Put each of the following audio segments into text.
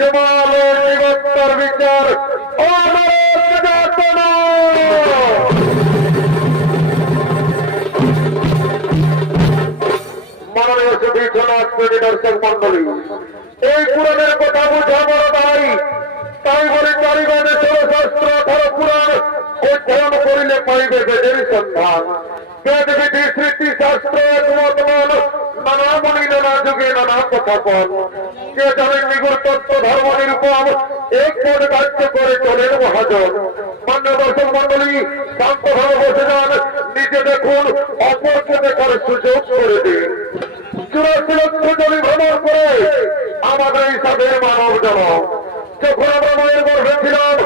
জমালের নিরন্তর বিচার মাননীয় সুধী জনাব দর্শক মন্ডলী, এই পুরাণের কথা বুঝা বড় দায়। তাই বলে চারিবাদে ষোলশাস্ত্র 18 পুরাণ অধ্যয়ন করিলে পাইবে বেদের সন্ধান। বেদবিধি স্মৃতিশাস্ত্র একমতমান, নানা মনি নানা যুগে নানা কথা পন। কে জানেন নিগুড় তত্ত্ব ধর্ম নিরূপম, এক পদ কার্য করে চলেন মহাজন। মান্য দর্শক মন্ডলী, শান্তভাবে বসে যান, নিজে দেখুন, অপরকে দেখার সুযোগ করে দিন। 84 লক্ষ জমি ভ্রমণ করে আমাদের এই সাধের মানব জনম। যখন আমরা মায়ের গর্ভে ছিলাম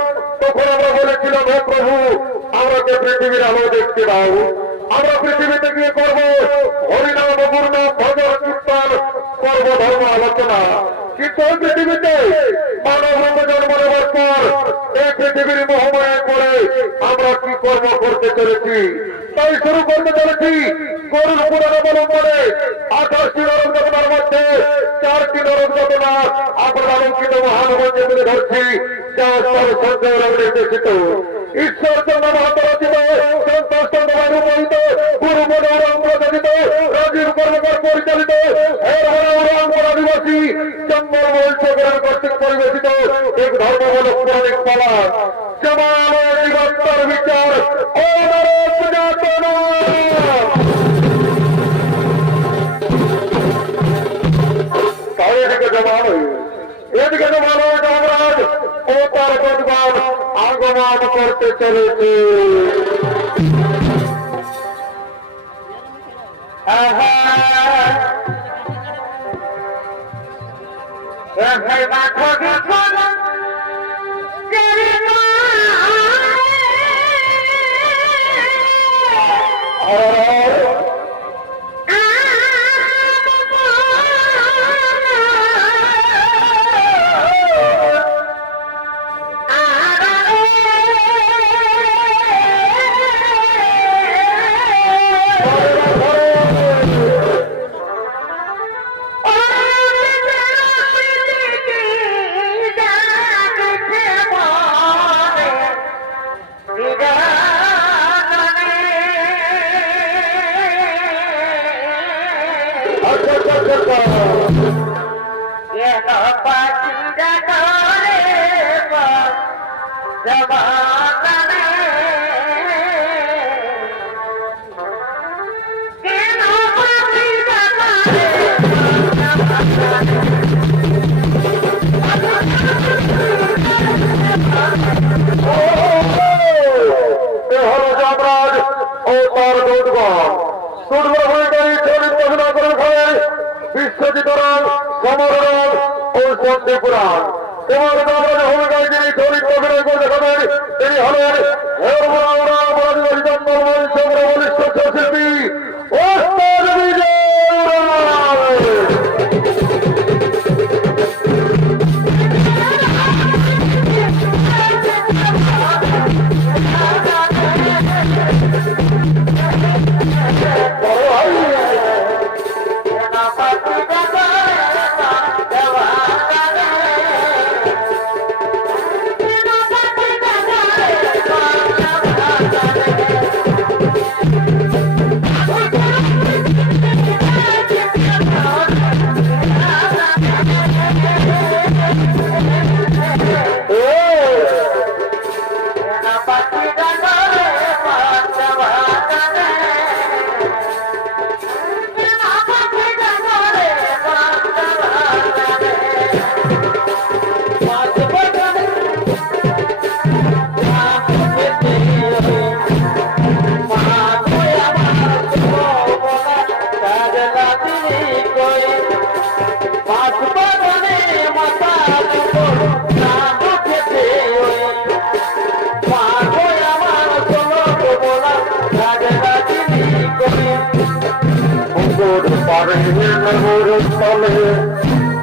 তখন আমরা বলেছিলাম, হে প্রভু, আমাকে পৃথিবীর আলো দেখতে দাও। আমরা পৃথিবীতে গিয়ে করবো হরিনাম গুরুনাম ভজন কীর্তন, করবো ধর্ম আলোচনা। কিন্তু এই পৃথিবীতে মানব জন্ম নেওয়ার পর এই পৃথিবীর মোহময়ে পড়ে আমরা কি কর্ম করতে চলেছি? তাই শুরু করতে চলেছি গরুর পুরাণ অবলম্বনে 28টি নরক যাতনার মধ্যে 4টি নরক যাতনা আমরা আলোকিত মহানগঞ্জে তুলে ধরছি, যা সঞ্চয় নির্দেশিত। ঈশ্বর চন্দ্র মাহাতো রচিত, সন্তোষ চন্দ্র বাবু বহিত, গুরু মনোরঞ্জিত, রাজীব কর্মকার পরিচালিত, আদিবাসী জঙ্গল মহল কর্তৃক পরিবেশিত এক ধর্মমূলক পৌরাণিক পালা জমালের নিরন্তর বিচার ও নরক যাতনা। এদিকে জমাল, এদিকে জমাল যমরাজ ও তার গণগণ আগমন করতে চলেছে। বিশ্বজিৎ রাম, সমর রাম ও সন্দীপ পুরাণ এবং ভূমিকায় যিনি চরিত্র অভিনয় করে দেখাবেন তিনি হলেন বলিষ্ঠ শিল্পী ওস্তাদ বিজয়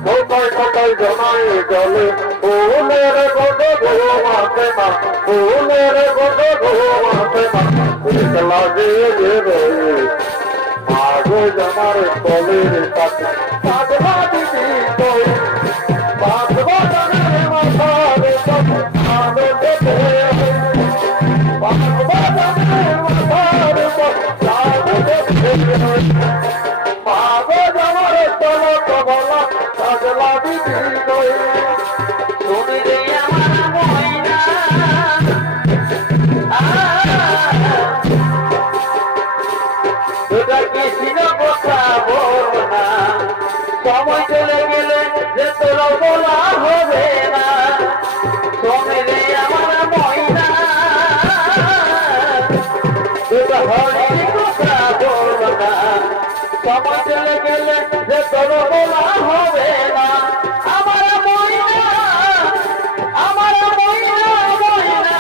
কোথায় কোথায় জমায় জলে ফুলের গন্ধ ঘুমাতে না, ফুলের গন্ধ ঘুমাতে না, লাগিয়ে দেবে মাগো জমার কলের কাছে সাধবা দিদি তো বাঁধবা তুমি রে আমার ময়না এটা কি ছিল কথা বল না সময় চলে গেলে যে তোরা বলা হবে না তুমি রে আমার ময়না এটা হরির কথা বল না সময় চলে গেলে যে তোরা বলা হবে না আমার ময়না আমার ময়না ময়না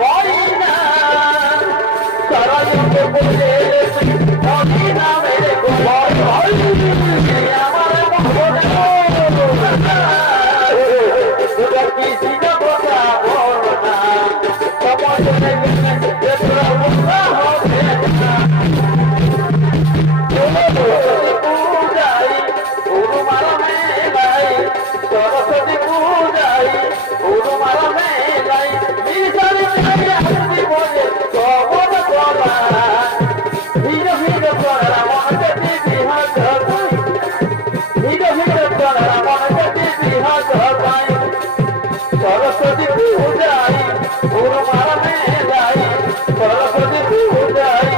ময়না সারা জগৎ বলে ময়না মেরে গো ভয় ভয় আমার মহবনা তোরা কি ছিল কথা বল না সময় চলে গেলে যে তোরা বলা হবে না পূজাই উরুমার মেলাই সরস্বতী পূজাই উরুমার মেলাই বিশারি আসবি বলে কবর করা ভিড় ভিড় করা মনে বিহার ভিড় ভিড় করা মনে বিহার সরস্বতী পূজাই উরুমার মেলাই সরস্বতী পূজাই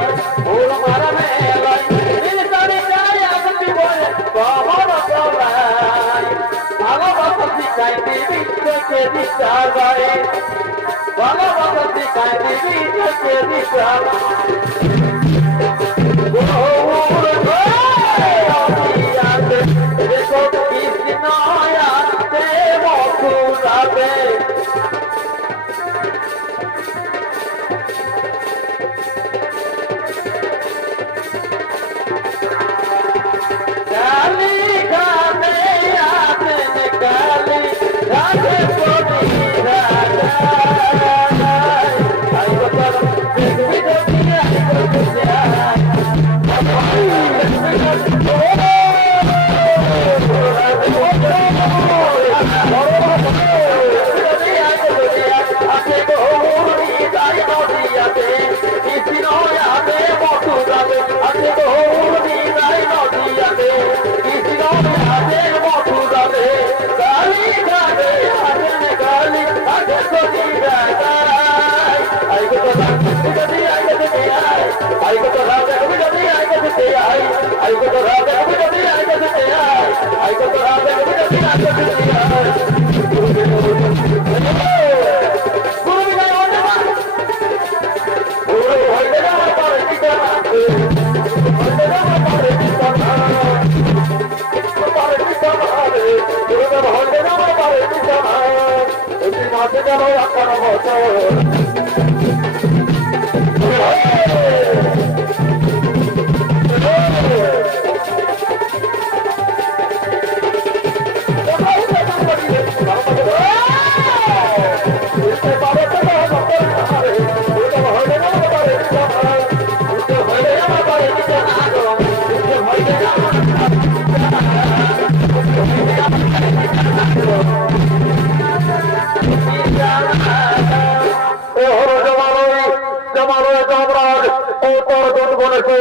উরুমার মেলাই ভালোবাসা শিখাই দিবি তোকে দিশার গায়ে ভালোবাসা শিখাই দিবি তোকে দিশার দেখো কৃষ্ণ আসতে মথুরাতে কালী ঘাটে আসেন কালী ঘাটে পড়ি রাজা আইগো তোর দেখবি দেখবি আইগো তুই আছে গৌরী গাই নদিয়াতে কৃষ্ণ আবে মথুরাতে আছে গৌরী গাই নদিয়াতে কৃষ্ণ আবে মথুরাতে কালী ঘাটে আসেন কালী ঘাটে পড়ি রাজা আইগো তোর দেখবি আইগো তুই আইগো তোর দেখবি দেখবি আইগো তুই আইগো তোর দেখবি দেখবি আইগো তুই আইগো তোর দেখবি দেখবি আইগো তুই গুরু বিদায় হতে না গুরু হইতে না পারে ঠিকানা হইতে না পারে ঠিকানা পারে ঠিকানা গুরু দেব হইতে না পারে ঠিকানা এই মাঝে যেন রাখার বছর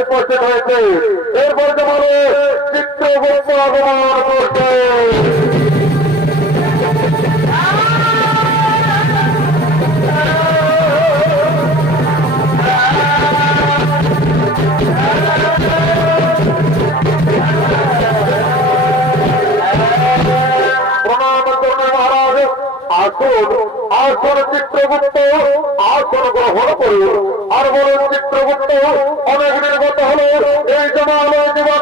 উপস্থিত হয়েছে এরপর জমানো চিত্রগুপ্ত আগমন করছে প্রণাম করুন মহারাজ আসুন আসুন চিত্রগুপ্ত আসন গ্রহণ করুন আর বলুন চিত্রগুপ্ত অনেক নির্গত হলো এই জমালয় জীবন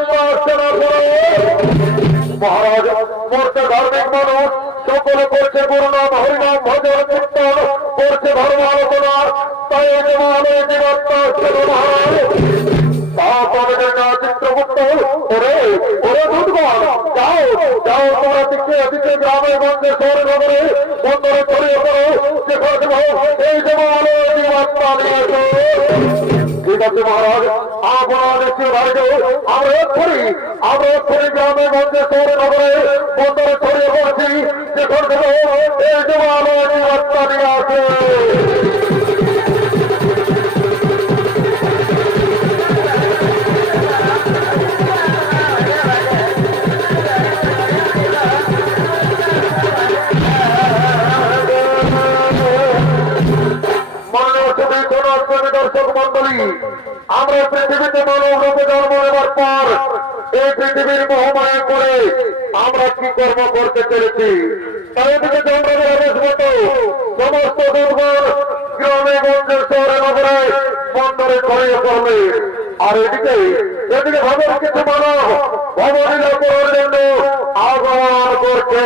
মহারাজ করছে ধার্মিক মানুষ সকলে করছে গুরুনাম হরিনাম ভজন কীর্তন করছে ধর্ম আলোচনা তাই এই জমালয় জীবন মহারাজ চিত্রগুপ্ত ওরে ওরে দুধগণ যাও যাও তোমরা দিকে দিকে গ্রামে গঞ্জে শহরে নগরে বন্দরে ছড়িয়ে পড়ো যেখানে এই জমালয় জীবন ঠিক আছে মহারাজ আপনাদের আমরা এক্ষুনি গ্রামে গঞ্জে শহরে নগরে বন্দরে ছড়িয়ে পড়ছি যেখানে এই জমালয় জীবন নিয়ে আসে আমরা পৃথিবীতে মানব রূপে জন্ম নেবার পর এই পৃথিবীর মোহমায়া করে আমরা কি কর্ম করতে পেরেছি। তাই থেকে চন্দ্রদেবের মতো সমস্ত দুর্গণ গ্রামে গঞ্জে শহরে নগরে বন্দরে ছড়িয়ে পড়বে। আর এদিকে ভাবের কিছু মানব ভবনীলা করার জন্য আগমন করছে।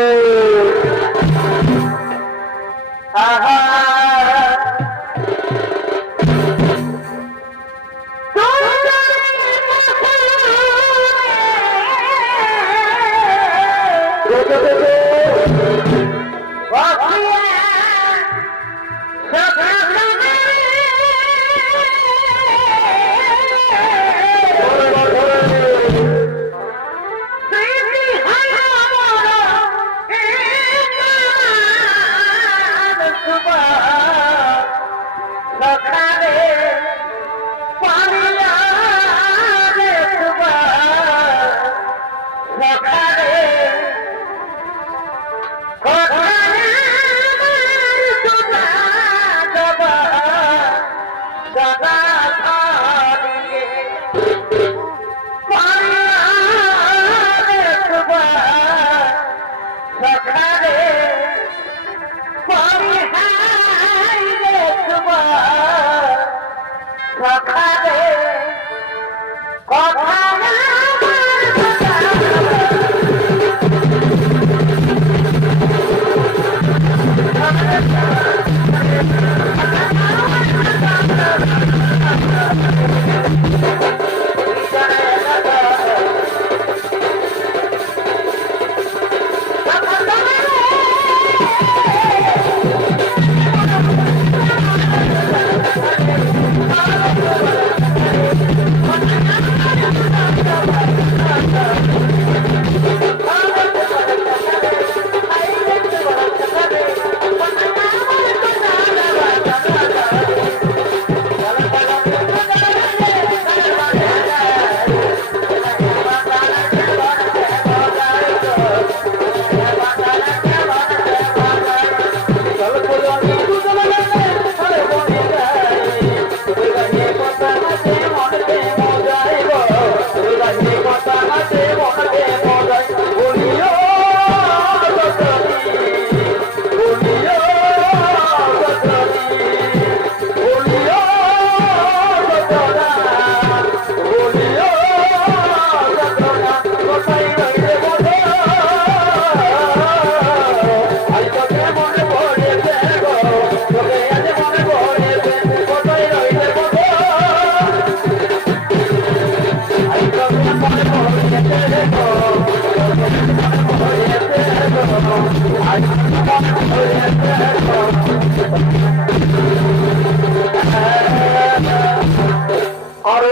আর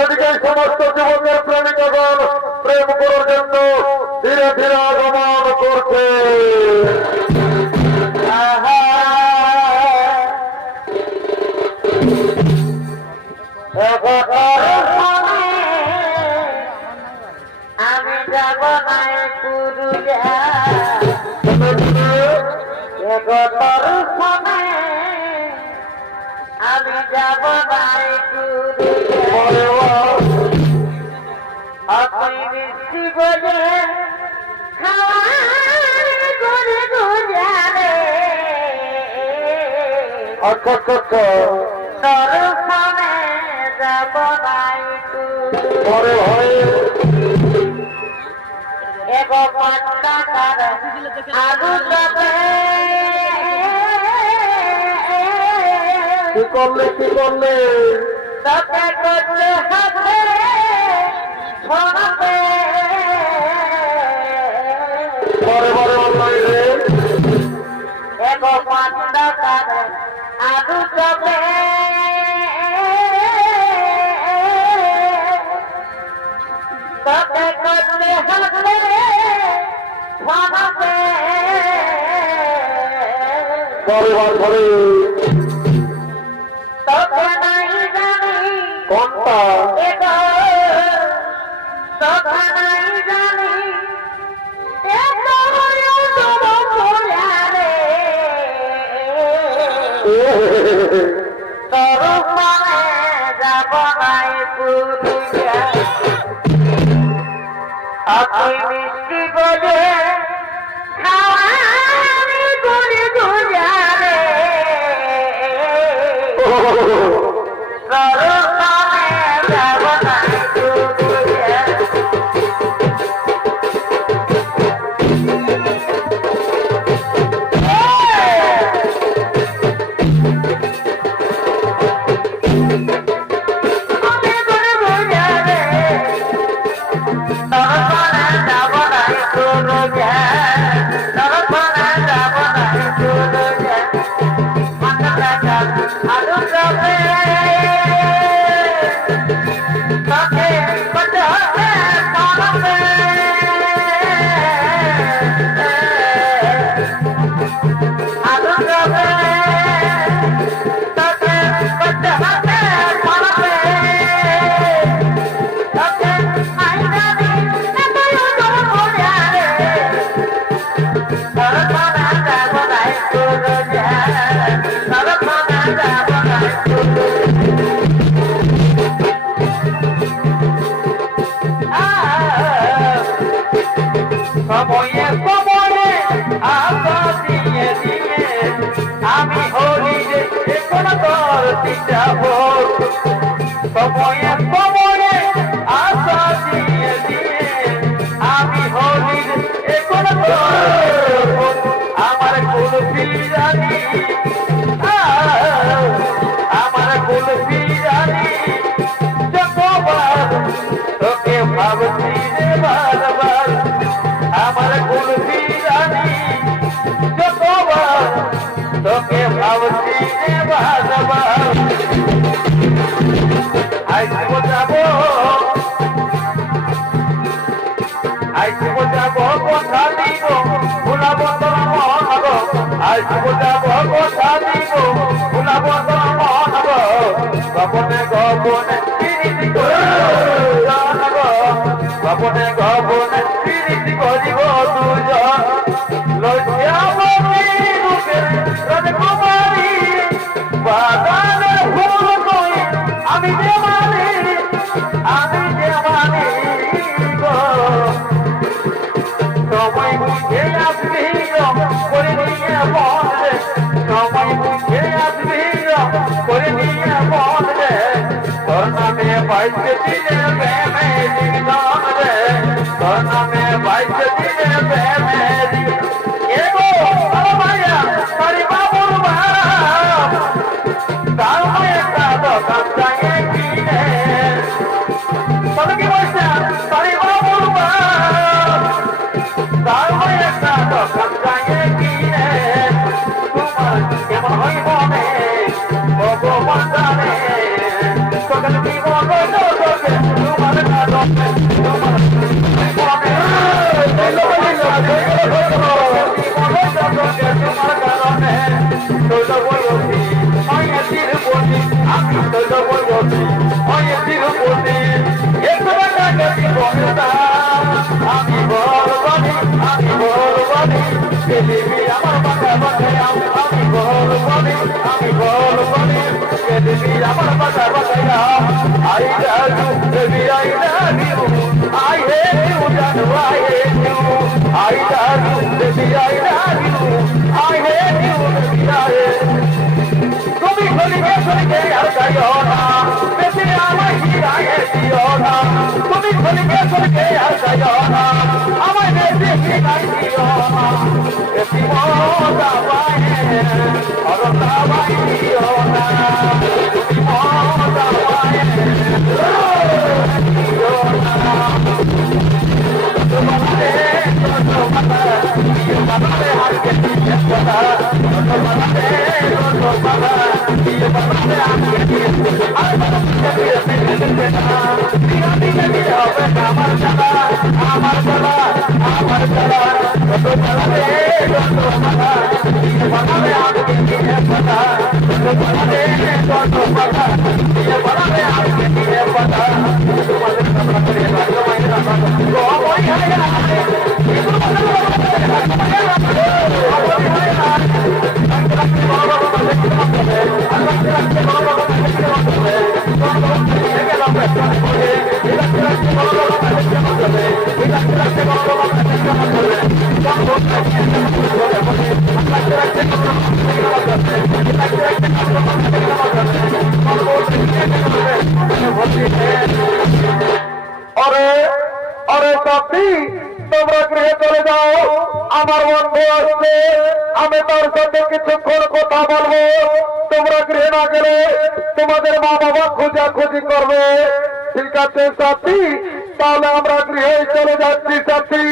এদিকে সমস্ত যুবকের প্রেমিকাগণ প্রেম করার জন্য ধীরে ধীরে আগমন করছে। আমি যাব নাই পুরুলিয়া আমি যাব নাই পুরুলিয়া আপনি মিষ্টি বলে খাওয়ার করে গুজারে আচ্ছা আচ্ছা তোর ফোনে যাব নাই পরে হয় এগো পান্তা তার আলু যাবে কি করলে তোকে করলে হবে শোনাবে পরে অনলাইন রে এগো পান্তা তার আলু যাবে তোকে করলে হবে শোনাবে পরে তোকে নাই জানি কোনটা এগো তোকে নাই জানি এগো রে তোর মানে আপনি মিষ্টি করে খাওয়ানি করে দুজারে সরকারে যাব না দুনিয়া সময়ে সময়ে আশা দিয়ে দিয়ে আমি হলি যে কোন করতে যাব সময়ে সময়ে আশা দিয়ে দিয়ে আমি হলি যে কোন আমার কুলফি জানি আমার কুলফি জানি যতবার তোকে ভাবছি রে বারবার আমার কুলফি জানি যতবার তোকে ভাবছি রে বারবার আইসব যাবো কথা দিব ভুলাব তোর মন গো আইসব যাবো কথা দিব ভুলাব তোর মন গো গোপনে গোপনে পিরিতি করিব গো গোপনে গোপনে পিরিতি করিব দুজন লজ্জাবতী রূপে রাজকুমারী বাগানে ফুল কই আমি যে মানি গো সময় বুঝে আসবি করে নিয়ে মন রে সময় বুঝে আসবি করে নিয়ে মন রে তোর নামে বাইশে দিনে প্রেমে জীবন রে তোর নামে বাইশে দিনে প্রেমে এগো মায়া পারি বাবুর বাপ তার একটা দোকান চাইয়ে কিনে বলো কি বলছে পারি বাবুর বাপ তার একটা দোকান চাইয়ে কিনে তোমার কেমন হইব নে ভগবান জানে সকল জীবন জগতে তোমার কারণে তোমার আমি তো বলছি আমি বলবানি পৃথিবী আমার বাঁকা বাঁকায় আমি বলবানি পৃথিবী আমার বাঁকা বাঁকায় I love you, baby, I love you. I hate you, Janu, I hate you. I love you, baby, I love you. I hate you, baby, I hate you. তুমি খলিকে খলিকে আর যাইও না বেশি আমার হিরায়ে দিও না তুমি খলিকে খলিকে আর যাইও না আমার বেশি হিরাই দিও না বেশি মজা পায় আর দাবাই দিও না তুমি মজা পায় দিও না তোমারে তোমারে হারকে দিয়ে কথা তোমারে আসছে, আমি তার সাথে কিছুক্ষণ কথা বলবো। তোমরা গৃহে না গেলে তোমাদের মা বাবা খোঁজাখুঁজি করবে। ঠিক আছে সাথী, তাহলে আমরা গৃহে চলে যাচ্ছি। সাথী,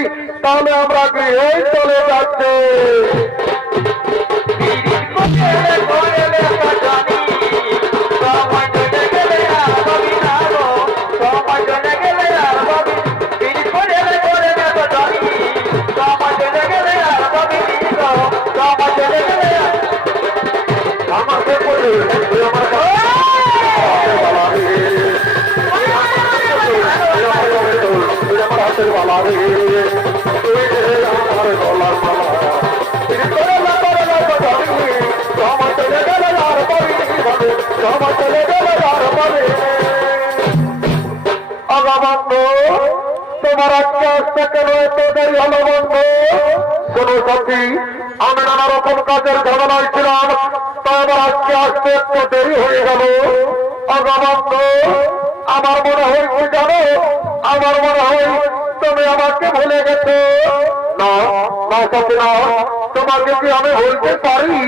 তাহলে আমরা গৃহে চলে যাচ্ছি। আমাকে বলে তুই আমার হাতের বালা রে, তুই আমার গলার মালা, তোমার চলে গেলে আর পাবি ভাবে, তোমার চলে গেলে আর পাবে। আগা বন্ধু, তোমার আজকে আসতে কেন এত দেরি হলো বন্ধু? শোনো সাথী, আমি নানা রকম কাজের ঝামেলায় ছিলাম, তাই আমার আজকে আসতে একটু দেরি হয়ে গেল। আগা বন্ধু, আমার মনে হয়েছে জানো, আমার মনে হয় তুমি আমাকে ভুলে গেছো। না না সাথী না, তোমাকে কি আমি ভুলতে পারি?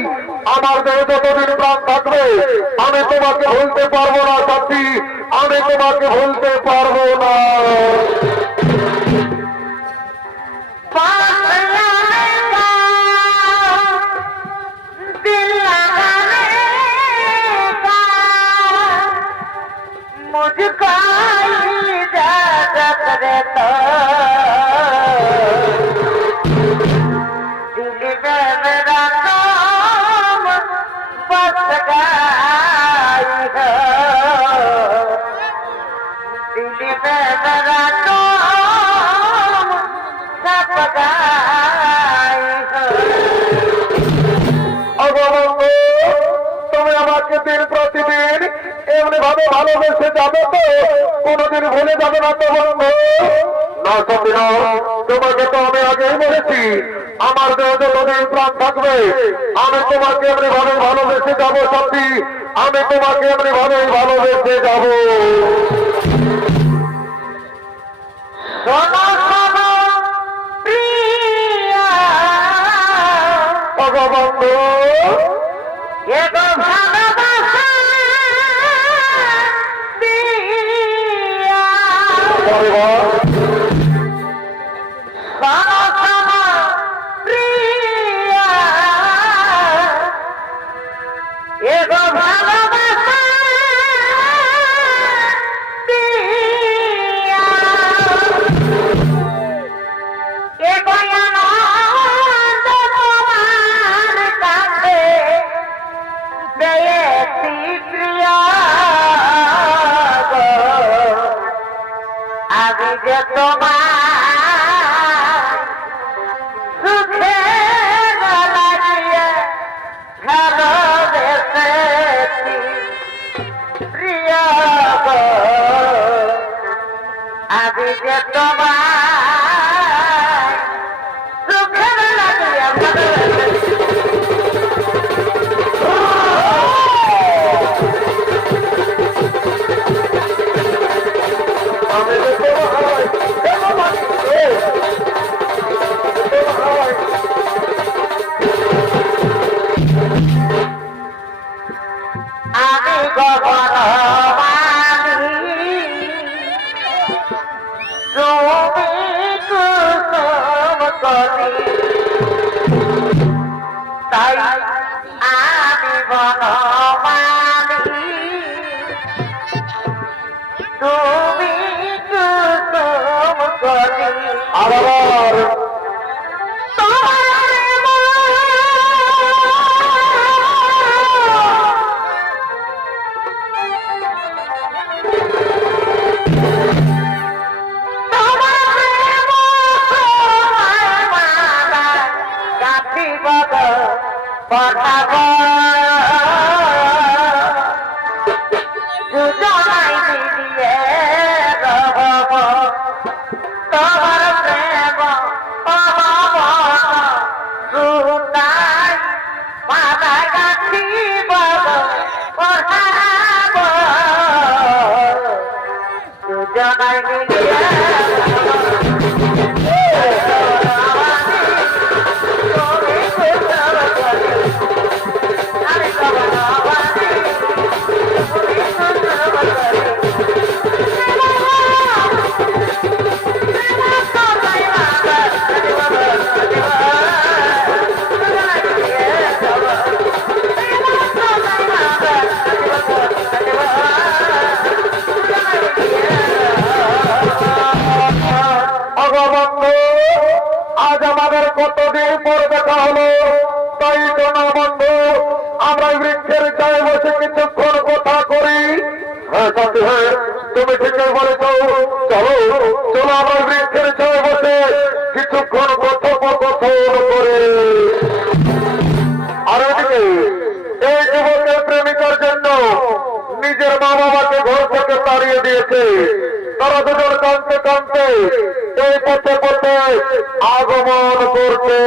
আমার দেহে যতদিন প্রাণ থাকবে আমি তোমাকে ভুলতে পারবো না সাথী, আমি তোমাকে ভুলতে পারবো না। मुझको इजाजत दे तो दिल में मेरा नाम बस गई है, दिल में मेरा नाम छप गई है। তুমি আমাকে দিন প্রতিদিন এমনি ভাবে ভালোবেসে যাবে তো? কোনদিন ভুলে যাবে না তো বন্ধু? না সত্যি না, তোমাকে তো আমি আগেই বলেছি আমার দেহ যতদিন প্রাণ থাকবে আমি তোমাকে এমনি ভাবে ভালোবেসে যাবো সত্যি, আমি তোমাকে এমনি ভাবে ভালোবেসে যাবো। বন্ধু জানাই না বন্ধু, আমরা এই বৃক্ষের ছায় বসে কিছুক্ষণ কথা করি। হ্যাঁ সাথী, হ্যাঁ তুমি ঠিকই বলেছ। চলো চলো, আমরা এই বৃক্ষের ছায় বসে কিছুক্ষণ কথোপকথন করে। আর ওদিকে এই যুবকের প্রেমিকার জন্য নিজের মা বাবাকে ঘর থেকে তাড়িয়ে দিয়েছে। তারা দুজন কাঁদতে কাঁদতে এই পথে পথে আগমন করছে।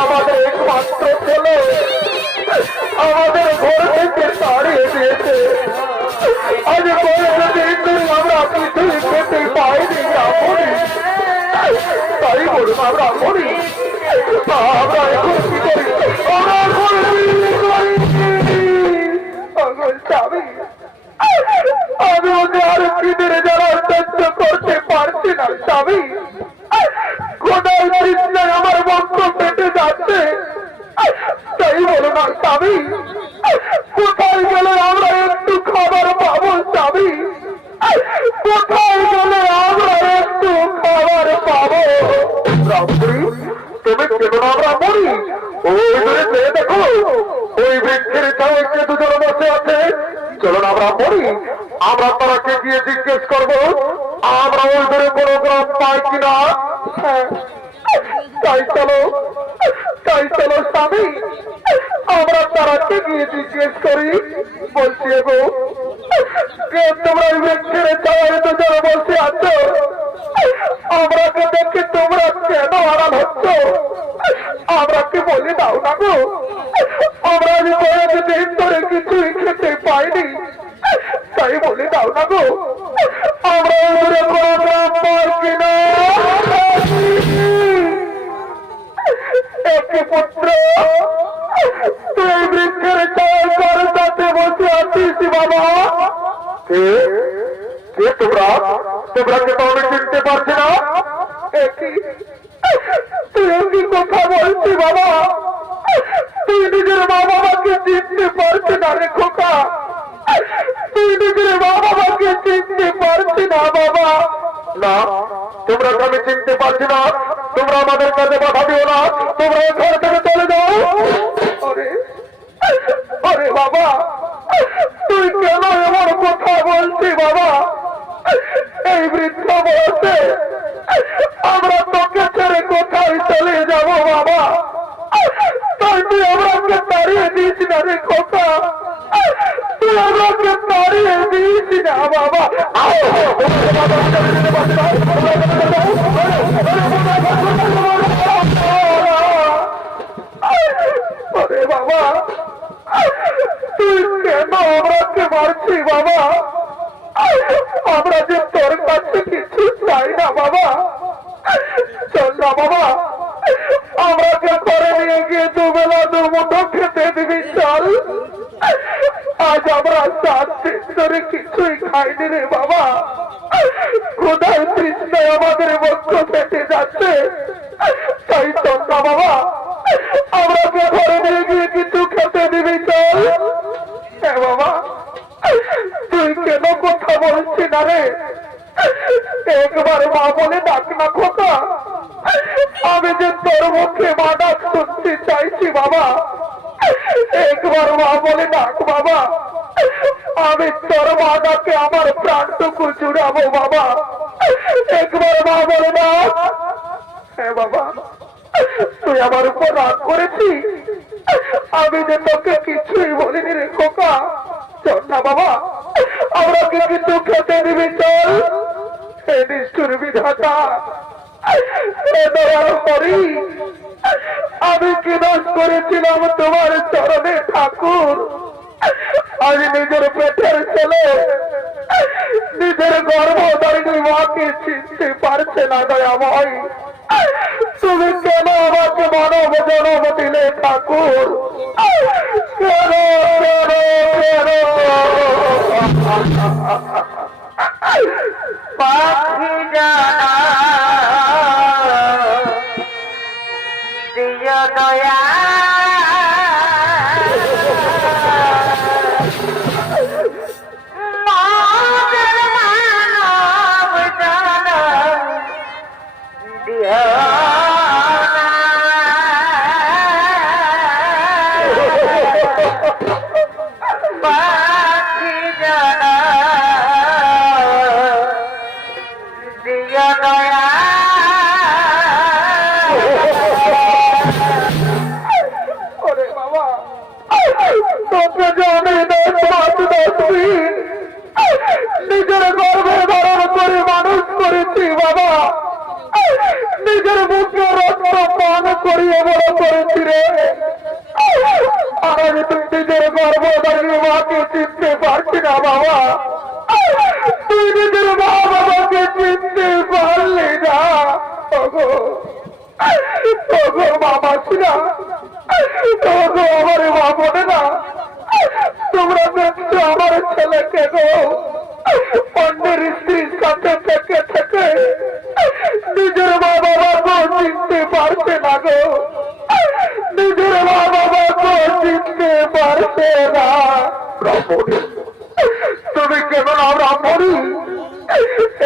আমাদের একমাত্র ছেলে আমাদের ঘর থেকে তাড়িয়ে দিয়েছে। আজ কয়েকদিন আমরা কিছুই খেতে পাইনি। তাই বলুন আমরা করি, আমরা এখন কি করি? আমি ওদের আর কিনে যাওয়ার চেষ্টা করতে পারছি না স্বামী। কোথায় তৃষ্ণায় আমার বক্ষ পেটে যাচ্ছে। তাই বলো না স্বামী, কোথায় গেলে আমরা একটু খাবার পাবো স্বামী? কোথায় গেলে আমরা একটু খাবার পাবো? তুমি কেন আমরা মরি? ওই দূরে চেয়ে দেখো, ওই বৃক্ষের ছায় দুজন বসে আছে। চলো না আমরা মরি, আমরা তারাকে গিয়ে জিজ্ঞেস করবো আমরা ওই দূরে কোনো গ্রাম পাই কিনা। তাই চলো স্বামী, আমরা তারাকে গিয়ে জিজ্ঞেস করি। বলছি গো, তোমরা ওই বৃক্ষের ছায় দুজন বসে আছো, আমরাকে দেখে তোমরা কেন আড়াল হচ্ছ? আমরা কি বলে দাও না গো, আমরা আজ কয়েকদিন ধরে কিছুই খেতে পাইনি। তাই বলে দাও না গো, আমরা ওদের কোনো গ্রাম পাই কিনা। একটি পুত্র, তুই বৃক্ষের ছায় কার সাথে বসে আছিস বাবা? কে তোমরা? তোমরাকে তো আমি চিনতে পারছি না। তুই কি কথা বলছি বাবা? তুই নিজের মা বাবাকে চিনতে পারছি না রে খোকা। তুই নিজের মা বাবাকে চিনতে পারছি না বাবা। না, তোমরা তো আমি চিনতে পারছি না। তোমরা আমাদের কাছে বাধা দিও না, তোমরা ঘর থেকে চলে যাও। আরে বাবা, তুই কেন এমন কথা বলছি বাবা? এই বৃদ্ধ বয়সে আমরা তোকে ছেড়ে কোথায় চলে যাব বাবা? তাই তুই আমাকে তাড়িয়ে দিস না রে খোকা, তুই আমাকে তাড়িয়ে দিস না বাবা। বাবা, আমরা যে তোর কাছে কিছু চাই না বাবা। চল না বাবা, আমাকে ঘরে নিয়ে গিয়ে দুবেলা দুমুঠো খেতে দিবি। চল, আজ আমরা 7 দিন ধরে কিছুই খাইনি রে বাবা। ক্ষুধায় তৃষ্ণায় আমাদের বক্ষ পেটে যাচ্ছে। তাই চল না বাবা, আমাকে ঘরে নিয়ে গিয়ে কিছু খেতে দিবি। চল। হ্যাঁ বাবা, তুই কেন কথা বলছি না রে? একবার মা বলে ডাক না খোকা। আমি যে তোর মুখে মা ডাক শুনতে চাইছি বাবা। একবার মা বলে ডাক বাবা। আমি তোর মা ডাকে আমার প্রাণটুকু জুড়াবো বাবা। একবার মা বলে ডাক। হ্যাঁ বাবা, তুই আমার উপর রাগ করেছিস? আমি যে তোকে কিছুই বলিনি রে খোকা। চল না বাবা, আমাকে কিন্তু খেতে দিবি। চল। হে নিষ্ঠুর বিধাতা, হে দয়াল হরি, আমি কি দোষ করেছিলাম তোমার চরণে ঠাকুর? আজ নিজের পেটের ছেলে, নিজের গর্ভধারিণী মাকে চিনতে পারছে না দয়াময়। তুমি কেন আমাকে মানব জনম দিলে ঠাকুর? কেন কেন কেন? পাখি জানা দিয় দয়া মাদের মানব জানা দিয় পাখি জানা দিয় দয়া ওরে বাবা, তোকে যে আমি 10 মাস 10 দিন নিজের গর্ভে ধারণ করে মানুষ করেছি বাবা। নিজের মুখে রক্ত পান করিয়ে বড় করেছি রে। আর তুই নিজের গর্ভধারী মাকে চিনতে পারছি না বাবা। তুই নিজের মা বাবাকে চিনতে পারলি না। ওগো ওগো বাবা ছিলা, ওগো আমার মা বলে না, তোমরা দেখছো আমার ছেলেকে গো অন্যের স্ত্রীর সাথে থেকে থেকে নিজের মা বাবাকেও চিনতে পারছে না গো। নিজের মা বাবাকেও চিনতে পারছে না। ব্রাহ্মণী, তুমি কেন না ব্রাহ্মণী?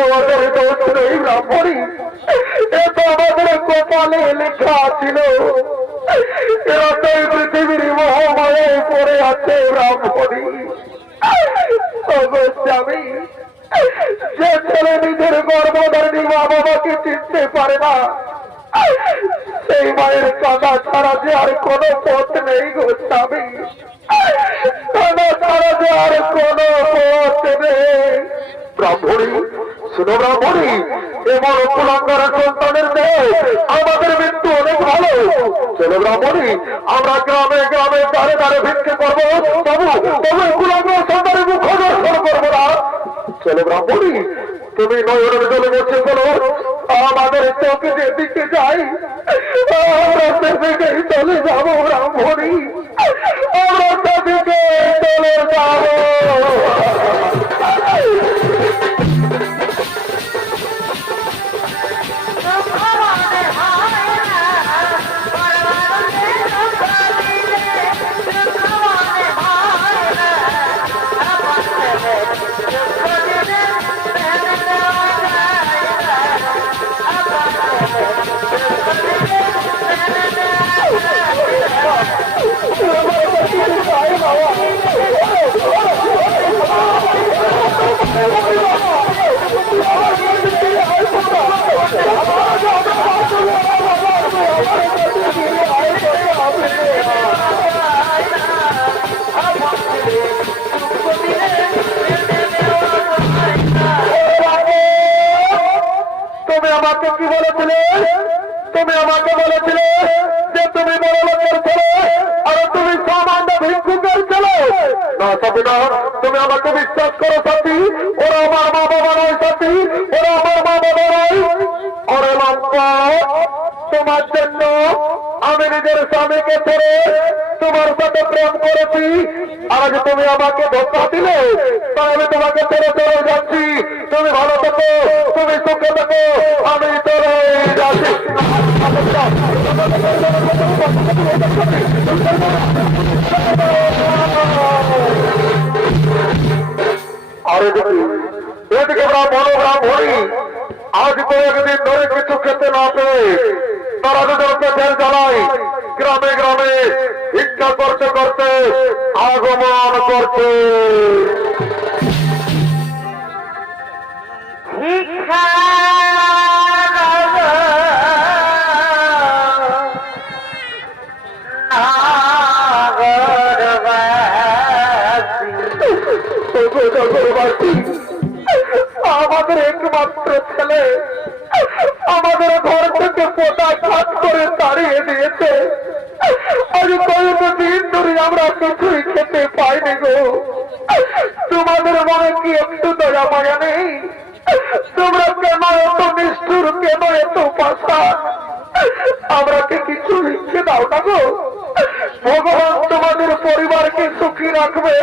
আমাদের দোষ নেই ব্রাহ্মণী, এ তো আমাদের কপালে লেখা ছিল। এরা তো এই পৃথিবীর মহামায়ায় পড়ে আছে ব্রাহ্মণী। স্বামী, যে ছেলে নিজের গর্ভধারিণী মা বাবাকে চিনতে পারে না, সেই মায়ের কাঁদা ছাড়া যে আর কোনো পথ নেই গো স্বামী। কাঁদা ছাড়া যে আর কোনো পথ নেই। ব্রাহ্মণী, শুনো ব্রাহ্মণী, এমন কুলাঙ্গার সন্তানের দেয় আমাদের মৃত্যু অনেক ভালো। চলো ব্রাহ্মণী, আমরা গ্রামে গ্রামে দ্বারে দ্বারে ভিক্ষে করবো, তবু তবু কুলাঙ্গার সন্তানের মুখ দর্শন করবো না। চলো ব্রাহ্মণী, তুমি নয়নের জলে বসে বলো, আমাদের চোখে যেদিকে যাই আমরা সেদিকেই চলে যাবো ব্রাহ্মণী, আমরা সেদিকে চলে যাবো। তুমি আমাকে কি বলেছিলে? তুমি আমাকে বলেছিলে যে তুমি বড় লোকের ছেলে আর তুমি সামান্য ভিক্ষুকের ছেলে। না সবিনা, তুমি তুমি আমাকে বিশ্বাস করো সাথী, ওরা আমার মা বাবা নয় সাথী, ওরা আমার মা বাবা নয়। ওরে লম্বা, তোমার জন্য আমি নিজের স্বামীকে ছেড়ে তোমার সাথে প্রেম করেছি, আজ তুমি আমাকে ধোকা দিলে, তাই আমি তোমাকে ছেড়ে চলে যাচ্ছি। তুমি ভালো থেকো, তুমি সুখে থেকো, আমি চলে যাচ্ছি। আর এদিকে মনোগ্রাম হরি আজ কয়েকদিন ধরে কিছু খেতে না পেয়ে তারা দুজন পেটের জ্বালায় গ্রামে গ্রামে ভিক্ষা করতে করতে আগমন করছে। ভিক্ষা আমাদের একমাত্র ছেলে আমাদের ঘর থেকে পোতা কাজ করে তাড়িয়ে দিয়েছে। আজ কয়েকদিন ধরে আমরা কিছুই খেতে পাইনি গো। তোমাদের মনে কি একটু দয়া মায়া নেই? তোমরা কেন এত নিষ্ঠুর, কেন এত পাষাণ? আমরা কি কিছু লিখে দাও না গো? ভগবান তোমাদের পরিবারকে সুখী রাখবে,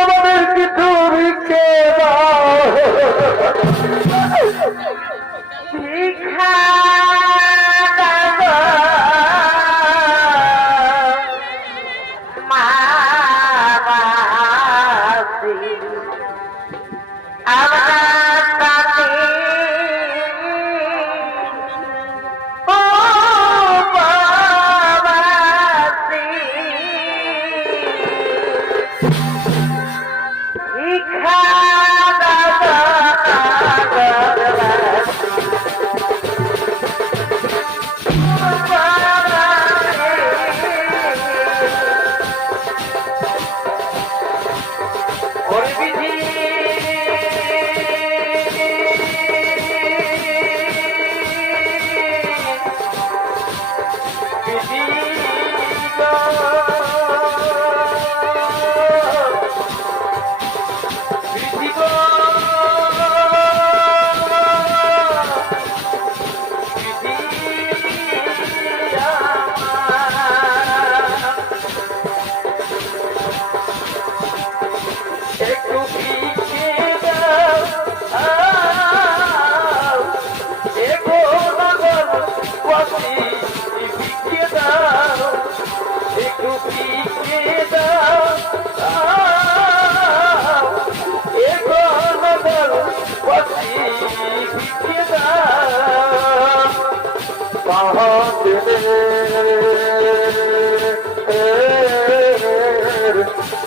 আমাদের কিছু লিখে দাও। ভিক্ষা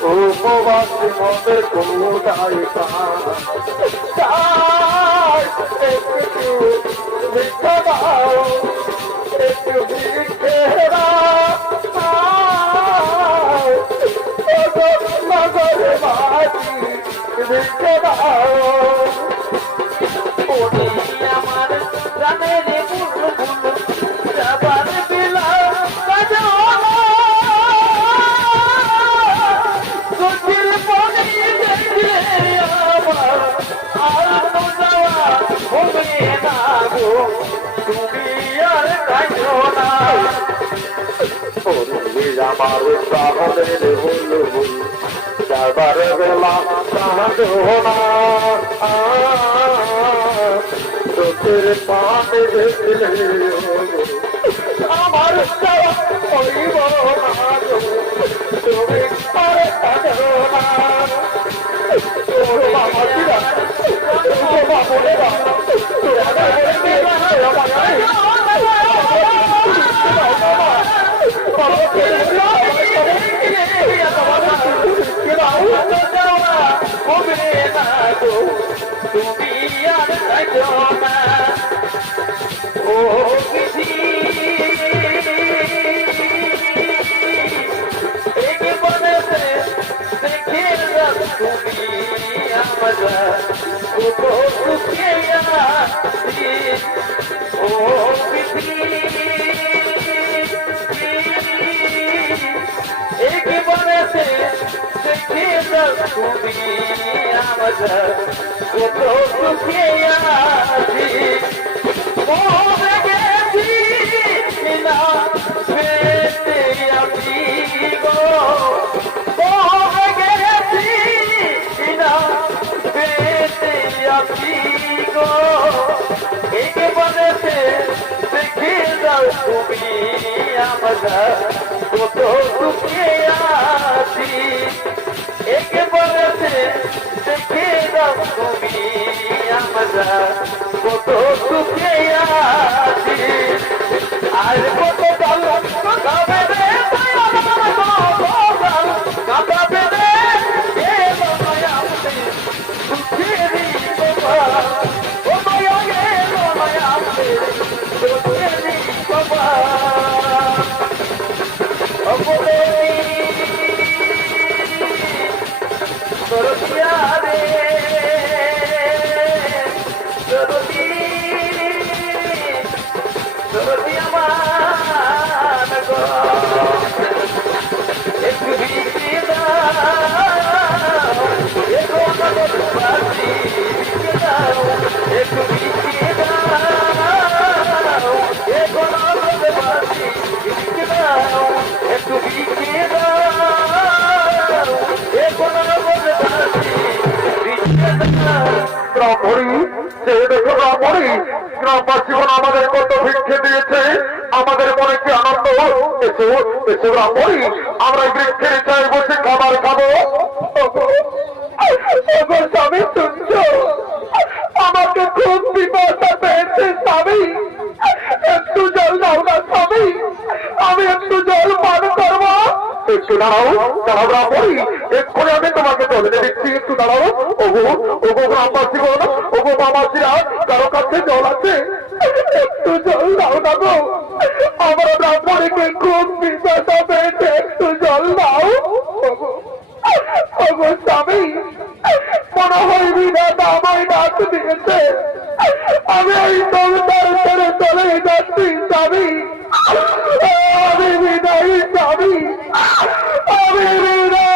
উপবাসী মদের কোথায় একটু মিথ্যা দাও, একটু মিথ্যে নগরে বাজি মিথ্যে দাও। আমার গ্রামের যাবার বেলা তুমি আর কাইও না আমার সাহদের হলো যাবার বেলা কাঁদো না, চোখের পানে দেখলে আমার হইব না, তুমি আর কাঁদো না। বাবাজিরা বাবুরা তুমি আর না ও বিধি এক বনতে দেখে তুমি আমরা কত সুখে আছি ও বিধি এক বনতে দেখে তুমি আমরা কত সুখে আছি মরে গেছি না পেতে আছি গো মরে গেছি না পেতে আছি গো একেবারে দেখে দাও তুমি আমরা কত সুখে আছি একেবারে দেখে দাও তুমি আমরা কত সুখে আছি আর কত কাল কাঁদাবে রে কাঁদাবে রে এ মায়াতে সুখেরই বাবা ও মায়া গে মায়াতে সুখেরই বাবা অপরে সরদিয়া রে সরদিয়া মান গো একটু বিকে দাও একটু মনের বাসি বিকে দাও একটু বিকে দাও একটু মনের বাসি বিকে দাও একটু বিকে দাও একটু মনের বাসি বিকে দাও ব্রাহ্মণী সে দেখো ব্রাহ্মণী গ্রামবাসীগণ আমাদের কত ভিক্ষে দিয়েছে আমাদের মনে কি আনন্দ এসো এসো ব্রাহ্মণী আমরা বৃক্ষের চাই বসে খাবার খাবো স্বামী শুনছ আমাকে খুব বিপদা পেয়েছে স্বামী একটু জল দাও না স্বামী আমি একটু জল পান করবো একটু দাঁড়াও দাঁড়াও ব্রাহ্মণী এক্ষুনি আমি তোমাকে জলে দিচ্ছি একটু দাঁড়াও ওগো ওগো গ্রামবাসীগণ ওগো মামাসিরা কারো কাছে জল আছে একটু জল দাও না গো আমার ব্রাহ্মণীকে খুব বিপদা পেয়েছে একটু জল দাও ওগো স্বামী মনে হয় বিধাতা আমায় ডাক দিয়েছে আমি এই সংসার ছেড়ে চলে যাচ্ছি স্বামী আমি বিদায়ী স্বামী আমি বিদায়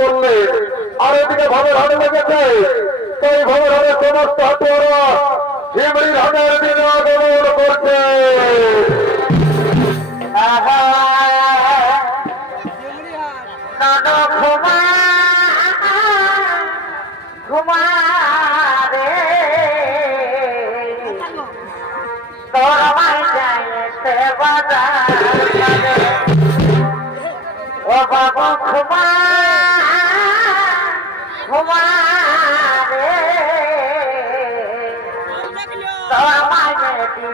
করলে আর এদিকে ভাবের হাটে লেগেছে সেই ভাবের হাটে সমস্ত হাটুয়ারা ঝিমড়ির হাটের দিকে আগমন করছে। ঘুমা রে তোর মাই যাইতে বাজার ও বাবা ঘুমা ঘুমা রে তোর মাই যাইতে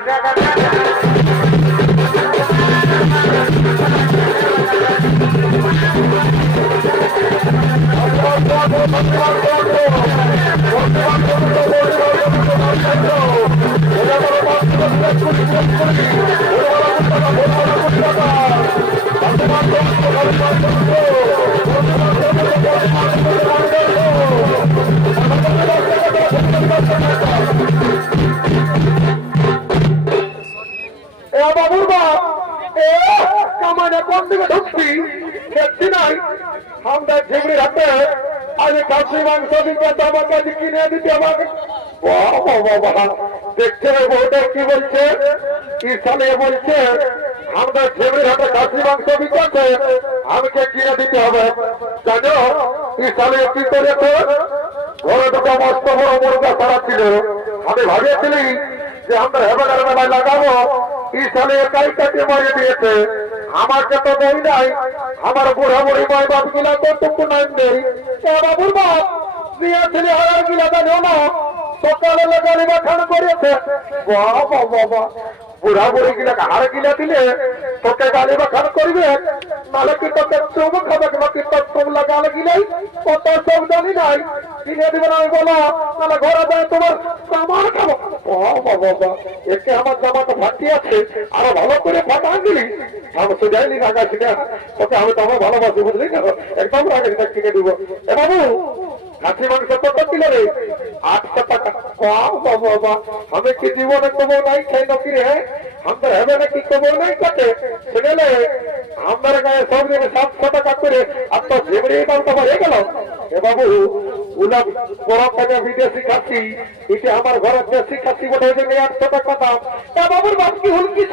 বাবুর বাপ কামানে কোন দিকে ঢুকছি দেখছি নাই আমরা ঝিমড়ির হাতে আজ খাসি মাংস দিতে আমাকে কিনে দিতে আমাকে বাবা দেখছে বউটা কি বলছে কি সালে বলছে আমরা ঝিমড়ির হাতে খাসি মাংস দিতে আমাকে কিনে দিতে হবে জানো কি সালে কি করেছে ঘরে দুটো মস্ত বড় মুরগা ছাড়া ছিল আমি ভাবিয়েছিলি যে আমরা হেবেদার মেলায় লাগাবো কি সালে একাই কাটিয়ে মারিয়ে দিয়েছে আমাকে তো দেই নাই আমার বুড়া বুড়ি মাই বাপ গিলা কতটুকু নাই নেই বাবুর বাপ দিয়েছিলি হাজার গিলা জানো না সকালে লাগালি বাখান করেছে বাবা বাবা বুড়া বুড়ি গিলা হাড় গিলা দিলে তোকে গালি বাখান করবে নাহলে কি তোকে চুম খাবে কি তোর চুম লাগালে গিলাই কত সব জানি নাই কিনে দিবে না বলো নাহলে ঘরে যায় তোমার জামা খাবো বাবা বাবা একে আমার জামাটা ফাটি আছে আরো ভালো করে ফাটা দিলি আমি সোজাইলি রাগাছি না তোকে আমি তো আমার ভালোবাসি বুঝলি না একদম রাগাছি কিনে দিব এ বাবু খাসি মাংস কত কিলো রে 800 টাকা বাবা বাবা আমি কি জীবনে কবো নাই খাই নাকি রে আমরা হবে নাকি কবো নাই কাটে শুনেলে আমার গায়ে সব দিনে 700 টাকা করে আর তো ঝিমড়ি দাম তো হয়ে গেল এ বাবু উলা বড় টাকা বিদেশি খাসি এটা আমার ঘরে দেশি খাসি বলে যে 800 টাকা দাম তা বাবুর বাপ কি হল কি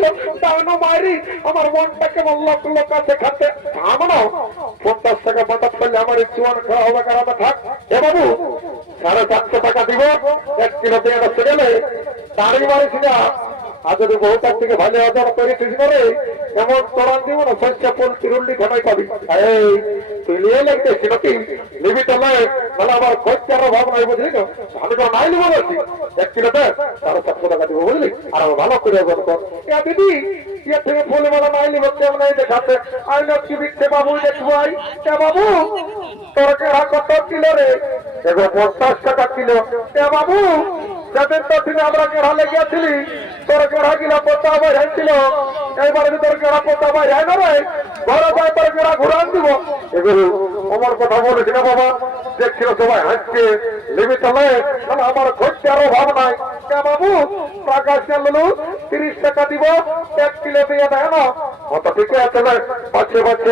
দানো মারি আমার মনটাকে বললো লোক কাছে খাতে থামো 50 টাকা বাতাস করলে আমার চুয়ান খাওয়া হবে কারণে থাক এ বাবু 750 টাকা দিব 1 কিলো পেঁয়াজ চলে দাঁড়িয়ে মারিস না আর যদি বহুটার থেকে ভালো আদার করে তুই করে এমন তরান দিব না শস্য ফুল তিরুল্লি ঘটাই পাবি এই তুই নিয়ে লাগতেছি নাকি নিবি তো নয় তাহলে আমার খরচার অভাব নাই বুঝলি না আমি তো নাই নিব বলছি 1 কিলোতে 750 টাকা দিব বুঝলি আর ভালো করে ওজন কর দিদি ইয়ে থেকে ফুল বলা নাই নিব কেমন নাই দেখাতে আই লোক কি বিকতে বাবু দেখবো আই বাবু তোর কেড়া কত কিলো রে এবার 50 টাকা কিলো বাবু যাদের তো দিনে আমরা কেড়া লেগেছিলি তোর কেড়া কিলো পোতা বই হয়েছিল এইবার তোর কেড়া পোতা বই হয় না রে ঘরে যাই তোর কেড়া ঘুরান দিব এগুলো আমার কথা বলিস না বাবা দেখছিল সবাই হাসছে লিবি চলে আমার খরচার অভাব নাই বাবু প্রকাশ চালু 30 টাকা দিব 1 কিলো দিয়ে দেয় না অত ঠিক আছে বাচ্চে বাচ্চে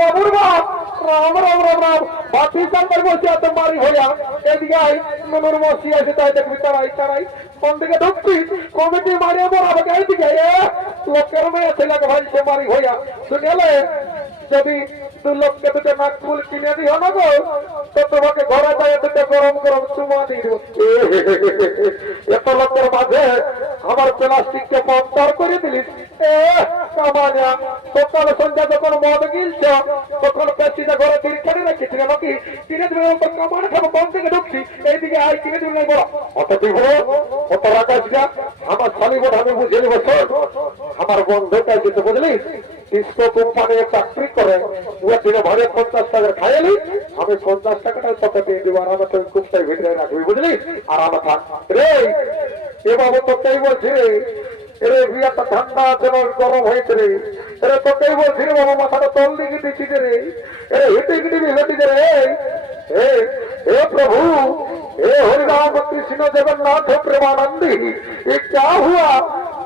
বাবুর বাপ রাম রাম রাম রাম বাতি চান্দার বসে এত মারি হইয়া এদিকে আই মনুর মসি আছে তাই দেখবি তারাই তারাই কোন দিকে ঢুকছি কমিটি মারিয়ে বড়াবে এইদিকে লোকের মেয়ে ছেলেকে ভাইছে মারি হইয়া শুনেলে যদি 2 লোককে দুটো নাক ফুল কিনে দিও না গো তো তোমাকে ঘরে যায় দুটো গরম গরম চুমা দিয়ে দেবো এত লোকের মাঝে আমার প্লাস্টিককে পম্পার করে দিলিস কামানিয়া সকালে সন্ধ্যা যখন মদ গিলছ তখন পেঁচিটা ঘরে তিরখানি রেখেছিল নাকি কিনে দিবে কামান খাবো কোন থেকে ঢুকছি এইদিকে আই কিনে দিবে বড় অত দিব অত রাখাস না আমার শালি বোধ আমি বুঝে নিব আমার বন্ধুটা যেতে বুঝলি ডিস্কো কোম্পানি চাকরি করে ও দিনে ভরে 50 টাকা খাইলি আমি 50 টাকাটা তোকে দিয়ে দিব আর আমার তুমি কুপটাই ভিতরে রাখবি বুঝলি আর আমার থাক রে এ বাবু তোকেই বলছি রে এরে বিয়াটা ঠান্ডা আছে গরম হয়েছে রে এরে তোকেই বলছি রে বাবা মাথাটা তল দিকে দিচ্ছি রে এরে হেঁটে গিয়ে হেঁটে রে हे प्रभु हे हरिराम कृष्ण जगन्नाथ प्रेमानंदी ये क्या हुआ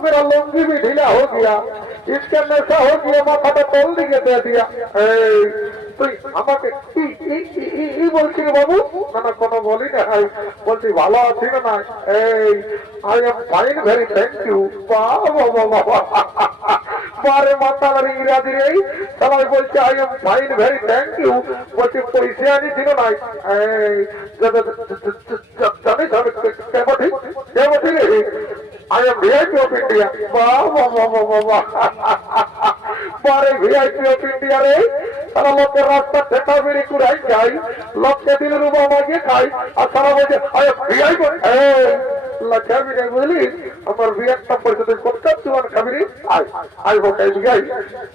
मेरा लुंगी भी ढीला हो गया इसके नशा हो गया माथाটা তোল দিকে দে দিয়া এই তুই আমাকে ই বলছিস বাবু না না কোনো বলি না বলছি ভালো আছি না না এই I am fine very thank you বাবা বারে মাতালার ইংরেজি রে সবাই বলছে I am fine very thank you বলছি পয়সা আনি ছিল না এই জানিস আমি কেমন ঠিক I am VIP of India. বাবা পরে ভিআইপি অফ ইন্ডিয়া রে সারা লোকের রাস্তা ঠেকা বেরি কুড়াই যাই লোককে দিলে রুবা মাগিয়ে খাই আর সারা বলছে ভিআইপি খাবি রে বুঝলি আমার বিয়েরটা পয়সা তুই করতে তুই খাবি রে আই ভোটাই যাই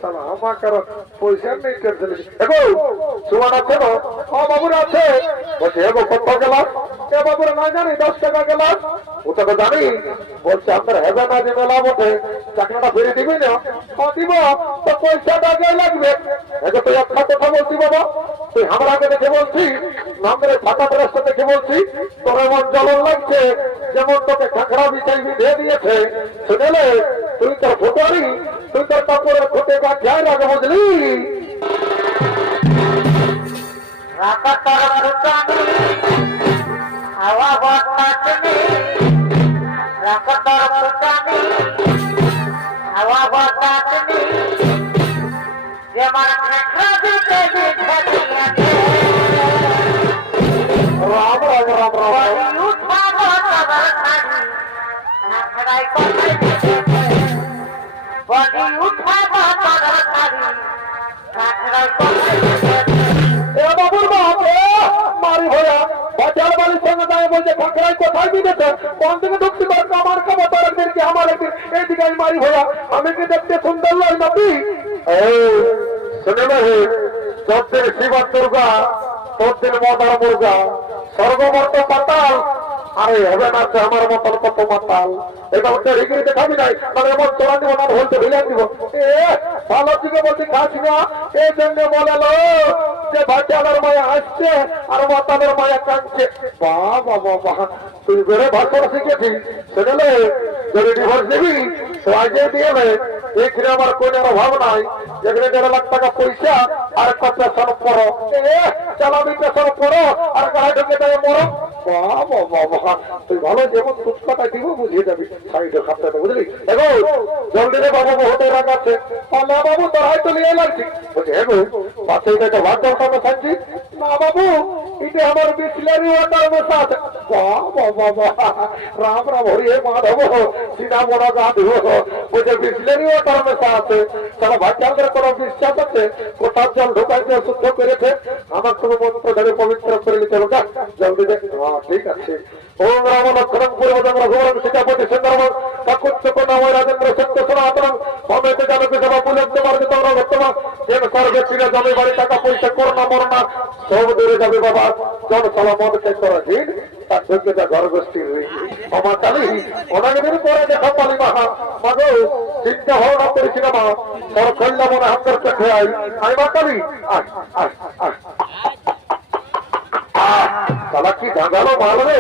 সালা আমাকে পয়সা নেই টেনশন এগো সুমান আছে না বাবুরা আছে বলছে এগো কত গেলাস এ বাবুরা না জানি 10 টাকা গেলাস ওটা তো জানি বলছে আপনার হেবে না যে মেলা বটে চাকরিটা ফিরে দিবি না দিব তো পয়সাটা আগে লাগবে এগো তুই একটা কথা বলছি বাবা তুই আমার আগে দেখে বলছি নামের ছাতা রাস্তা দেখে বলছি তোর এমন জ্বলন লাগছে যেমন তোকে খাঁকড়া বিছাই বিধে দিয়েছে শুনেলে তুই তোর ফোটারি তুই তোর কাপড়ের খোটে বা খেয়াল রাখে বুঝলি হাওয়া বাতাসে রাখতর ফুটানি হাওয়া বাতাসে যেমন খাখরা দিতে দিতে রাম রাম রাম রাম উঠা বাতাবার খানি খাখরাই কোথায় বডি উঠা বাতাবার খানি খাখরাই কোথায় এ বাবুর বাপ মারি হইয়া বাজার বাড়ির সঙ্গে দাঁড়িয়ে বলছে খাঁকড়াই কোথায় বিদেছে কোন দিকে ঢুকতে পারবে আমার খাবার তার একদিন কি আমার একদিন এইদিকে আমি মারি হইয়া আমি কি দেখতে সুন্দর লয় নাকি শুনে হে তোর দিন শিবা দুর্গা তোর দিন মদার মুর্গা স্বর্গমর্ত পাতাল আরে হবে না আমার মতন কত মাতাল এটা হচ্ছে রিগিরি দেখাবি নাই মানে এমন চলা দিব না বলতে ভিলে দিব ভালো দিকে বলছি খাস না এই জন্য বলালো যে ভাটিয়ালের মায়া আসছে আর মাতালের মায়া কাঁদছে বাবা বাবা তুই বেড়ে ভাষণ শিখেছি শুনলে যদি ডিভোর্স দিবি তো আগে দিয়ে এখানে আমার কোন অভাব নাই যেখানে 1.5 লাখ টাকা পয়সা আর একটা পেশন পড়ো চালাবি পেশন পড়ো আর গাড়ি ঢুকে দেবে মরো বাবা বাবা তুই ভালো যেমন ফুচকাটা দিব বুঝিয়ে যাবি সাইডে খাপটা বুঝলি এগো জলদি রে বাবু হোটেল রাখাচ্ছে না বাবু তোর হয়তো নিয়ে লাগছি বলছি এগো পাশে এটা ভাত দরকার থাকছি না বাবু এটা আমার বিসলারি ওয়াটার মেশা আছে বাবা বাবা রাম রাম হরি মাধব সিনা মোড়া গা দিব বলছে বিসলারি ওয়াটার মেশা আছে তারা ভাগ্যান্তরে কোনো বিশ্বাস আছে কোথাও জল ঢোকাইতে শুদ্ধ করেছে আমার কোনো মন্ত্র ধরে পবিত্র করে নিতে হবে জলদি দেখ ঠিক আছে ওম রাম লক্ষণং পূর্বজং রঘুবরং সীতাপতি সুন্দরম কাকুচ্চ কন্যাময় রাজেন্দ্র সত্য সনাতনং ভবেতে জানতে সভা পুলব্ধ মার্জিত রক্তমা যেন স্বর্গে ফিরে যাবে বাড়ি টাকা পয়সা করোনা মরনা সব দূরে যাবে বাবা জন সলামতকে করা দিন তার যোগ্যতা গর্ভস্থির হয়ে আমার কালি অনেকদিন পরে দেখা পালি মাহা মাগো চিন্তা ভাবনা করেছি না মা সর খল্লা মনে হাতের পেটে আই আই মা কালি সালা কি ঢাকালো মাল রে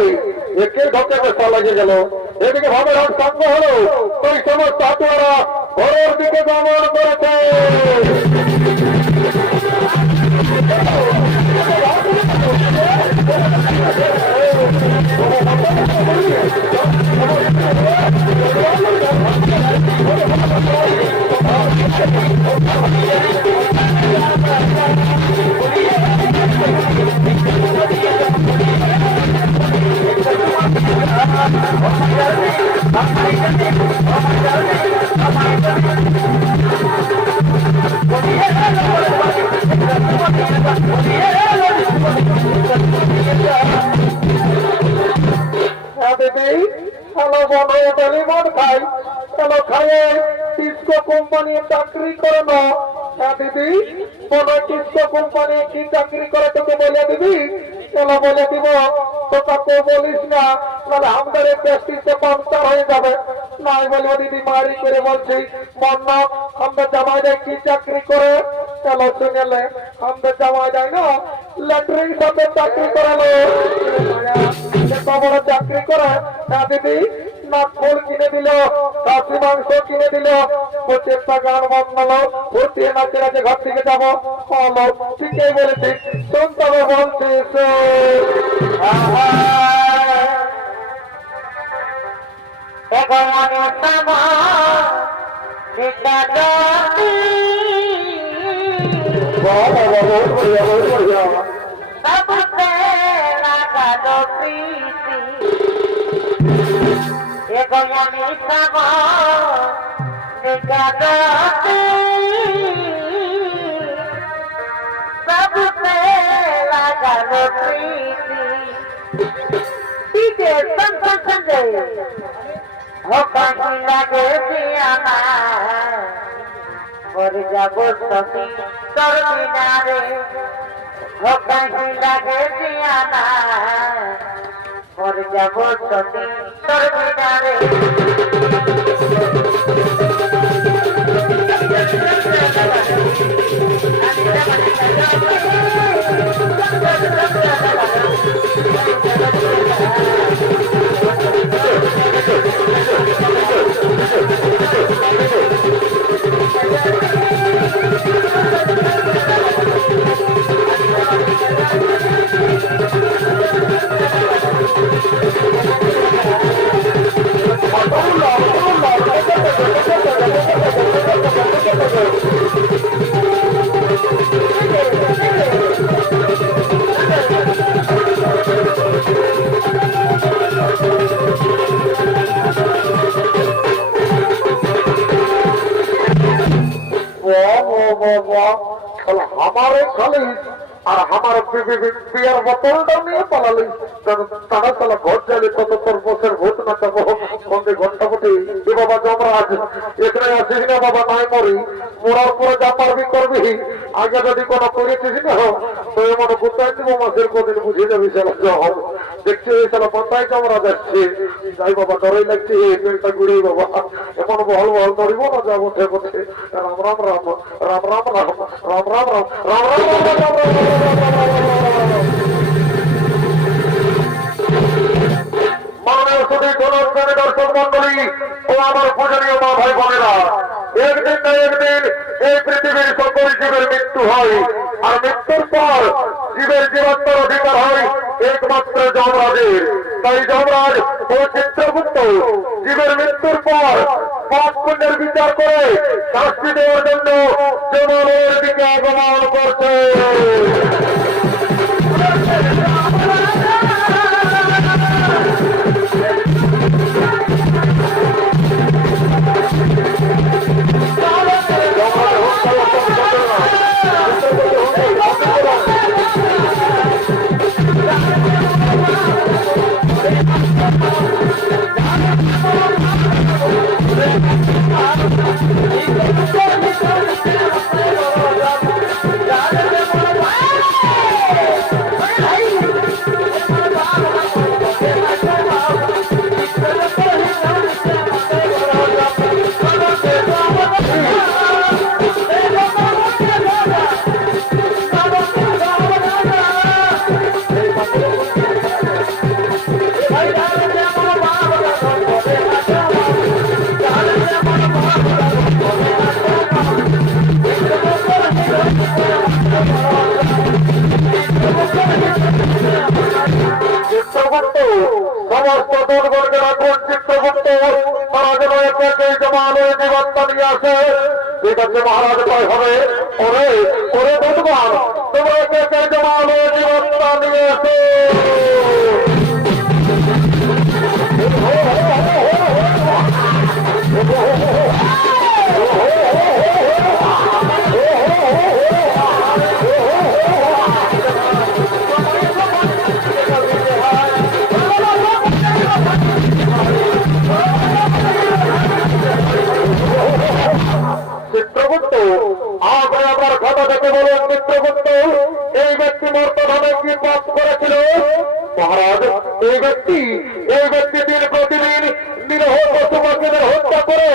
একে ঢোকে বেসা লাগে গেল এদিকে ভাবে রাত সঙ্গ হলো ওই সমস্ত হাতুয়ারা ঘরের দিকে গমন করেছে হ্যালো বন্ধু টেলিফোন খাই হ্যালো খাইয়ে টিসকো কোম্পানি চাকরি করে না হ্যাঁ দিদি বলো টিসকো কোম্পানি কি চাকরি করে তোকে বলে দিবি চলো বলে দিব তো কাকে বলিস না তাহলে আমাদের প্রেস্টিজে পাংচার হয়ে যাবে নাই বলবো দিদি মারি করে বলছি মন্ন আমাদের জামাই দেয় কি চাকরি করে চলো শুনেলে আমাদের জামাই দেয় না ল্যাট্রিন সাথে চাকরি করালো বড় চাকরি করে না দিদি নাকফুল কিনে দিল, খাসি মাংস কিনে দিল, 25টা গান বাজলো, ফুটিয়ে নাচে নাচে ঘর থেকে যাবো। ঠিকই বলেছি, শুনতে হবে বলছিস। যাব সখী তোর বিনারে, কাহি লাগে দিয়ানা, মরে যাব সখী তোর বিনারে। हमारे खाली और हमारे बियर बोतलটা নিয়ে পালালি, তারা সালা ঘর চাইলে কত তোর বছর ভূত না যাবো সন্ধে ঘন্টা বটে। এ বাবা যমরাজ এখানে আসিস না বাবা, নাই মরি, মরার পরে যা পারবি করবি, আগে যদি কোনো করেছিস না তো এমন কোথায় দিব মাসের কদিন বুঝে যাবি সালা। জব দেখছি এই সালা কোথায় যমরাজ আসছে, যাই বাবা ডরাই লাগছে, এই পেটটা ঘুরে বাবা এমন বহল বহল ধরিব না যা বটে বটে। রাম রাম রাম রাম রাম রাম রাম রাম রাম রাম রাম রাম রাম রাম। দর্শক মন্ডলী ও আমার পূজনীয় মা ভাই বোনেরা, একদিন না একদিন এই পৃথিবীর সকল জীবের মৃত্যু হয়, আর মৃত্যুর পর জীবের জীবাত্মার অধিকার হয় একমাত্র যমরাজের। তাই যমরাজ ও চিত্রগুপ্ত জীবের মৃত্যুর পর পাপ পুণ্যের বিচার করে শাস্তি দেওয়ার জন্য যমরাজের দিকে আগমন করছে। সমস্ত দুর্গণকে রাখুন চিত্রগুপ্ত, তারা যেন একে জমানো জীবনটা নিয়ে আসে। ঠিক আছে মহারাজ, তাই হবে। ওরে ওরে দুর্গণ, তোমরা একে জমানো জীবনটা নিয়ে আসে। চিত্রগুপ্ত আগে আমার কথা থেকে বলুন চিত্রগুপ্ত, এই ব্যক্তি মর্তভাবে কি পাপ করেছিল? মহারাজ, এই ব্যক্তি দিন প্রতিদিন নিরহ পশু পাখিদের হত্যা করে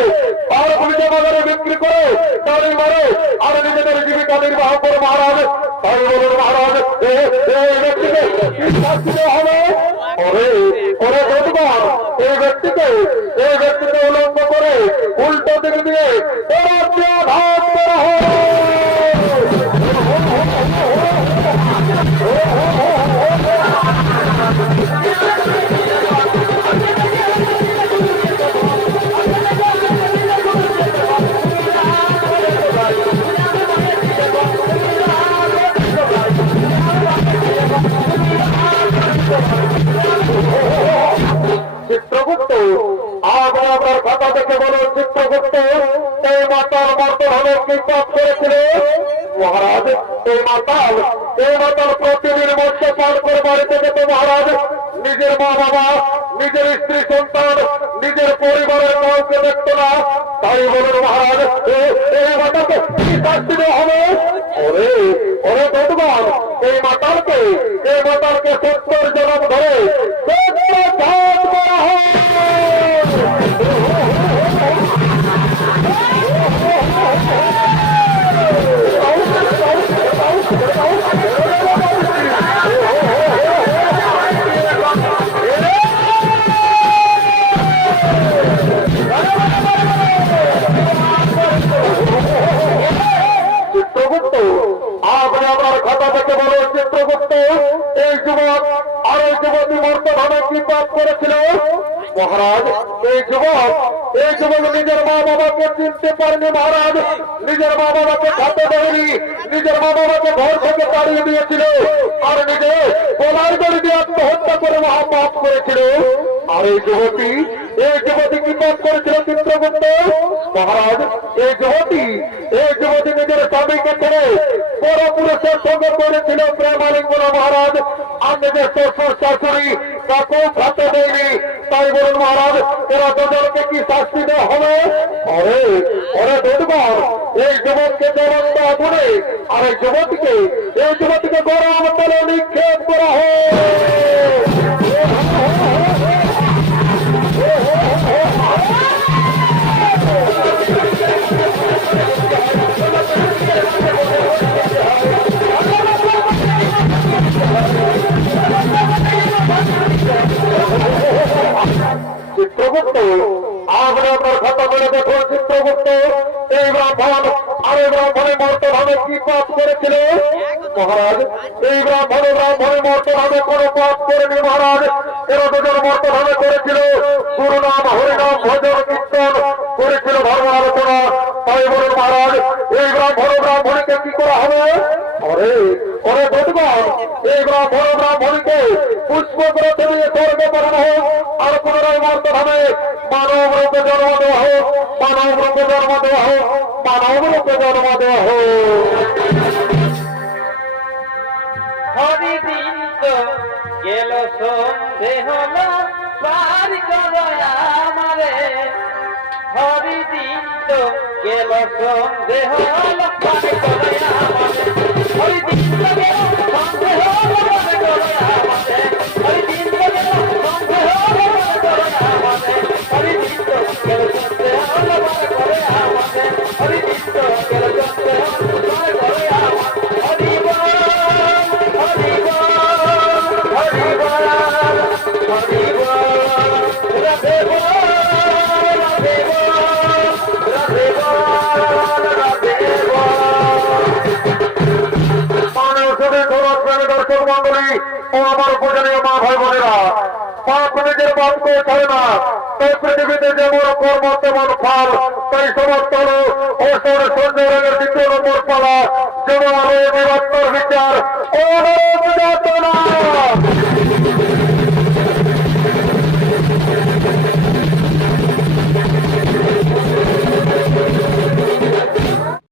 আর পুলিশে বাজারে বিক্রি করে তাড়ি মারে আর নিজেদের জীবিকা নির্বাহ করে। মহারাজ, তাই বলুন মহারাজ, এই ব্যক্তিকে কি শাস্তি দেওয়া হবে? ওরে ওরে দুর্গণ, এই ব্যক্তিকে উলঙ্গ করে উল্টো দিক দিয়ে আঘাত করা হয়। চিত্রগুপ্ত আগে আপনার কথা দেখে বলো চিত্রগুপ্ত এই মাতাল বর্তমানে কি পাপ করেছিল মহারাজ? এই মাতাল প্রতিদিন মধ্যে পার করে বাড়িতে যেত মহারাজ। নিজের মা বাবা, নিজের স্ত্রী সন্তান, নিজের পরিবারের কাউকে দেখত না। তাই বলুন মহারাজ, এই মাতালকে কি শাস্তি দেওয়া হবে? ওরে ভগবান, এই মাতালকে 70 জনম ধরে ঘাত করা হয়। চিত্রগুপ্ত আপনি আপনার খাতা থেকে বলো চিত্রগুপ্ত এই যুবক আর এই যুবতী বর্তমানে কি পাপ করেছিল মহারাজ? এই যুবক নিজের মা বাবাকে চিনতে পারেনি মহারাজ। নিজের মা বাবাকে খাতে দেয়নি, নিজের মা বাবাকে ঘর থেকে তাড়িয়ে দিয়েছিল, আর নিজে গলায় দড়ি দিয়ে আত্মহত্যা করে মহাপাপ করেছিল। আর এই যুবতী কি পাপ করেছিল চিত্রগুপ্ত মহারাজ? এই যুবতী নিজের স্বামীকে ছেড়ে বড় পুরুষের সঙ্গে করেছিল প্রেমালিঙ্গন মহারাজ। আর নিজের শ্বশুর শাশুড়ি কাকেও খাতে দেয়নি। তাই বলুন মহারাজ, এরা দুজনকে কি শাস্তি দেওয়া হবে? ওরে দুর্বল, এই যুবককে জ্বলন্ত আগুনে আর এই যুবতীকে গরম তেলে নিক্ষেপ করা হয়। চিত্রগুপ্ত আপনি আপনার খাতা বলে দেখুন চিত্রগুপ্ত এই ব্রাহ্মণ আর এই ব্রাহ্মণের মর্তভাবে কি পাপ করেছিল মহারাজ? এই ব্রাহ্মণের মর্তভাবে কোনো পাপ করেনি মহারাজ। এরা দুজন মর্তভাবে করেছিল গুরু নাম হরিনাম ভজন কীর্তন করেছিল, ধর্ম আলোচনা। তাই বলুন মহারাজ, এই ব্রাহ্মণীকে কি করা হবে? ওরে ভগবান, এই ব্রাহ্মণীকে পুষ্পগ্রহ দিয়ে স্বর্গে পাঠানো হোক, আর পুনরায় মর্তভাবে মানব রূপে জন্ম দেওয়া হোক। হরিদিন তো গেল সন্ধে হলো পার করো আমারে। হরিদিন তো গেল সন্ধে হলো পার করো আমারে। হরিদিন তো গেল সন্ধে হলো পার করো আমারে। হরিদিন তো গেল সন্ধে হলো পার করো আমারে। হরিদিন তো গেল সন্ধে হলো পার করো আমারে। হরিদিন তো গেল সন্ধে হলো পার করো আমারে। হরি বল হরি বল হরি বল হরি বল রাধে বল রাধে বল রাধে বল রাধে বল। দর্শক মন্ডলী ও আমার পূজনীয় মা ভাই বোনেরা, পাপ নিজের বাপকে ছাড়ে না। তাই পৃথিবীতে যেমন কর্ম তেমন ফল। তাই সমস্ত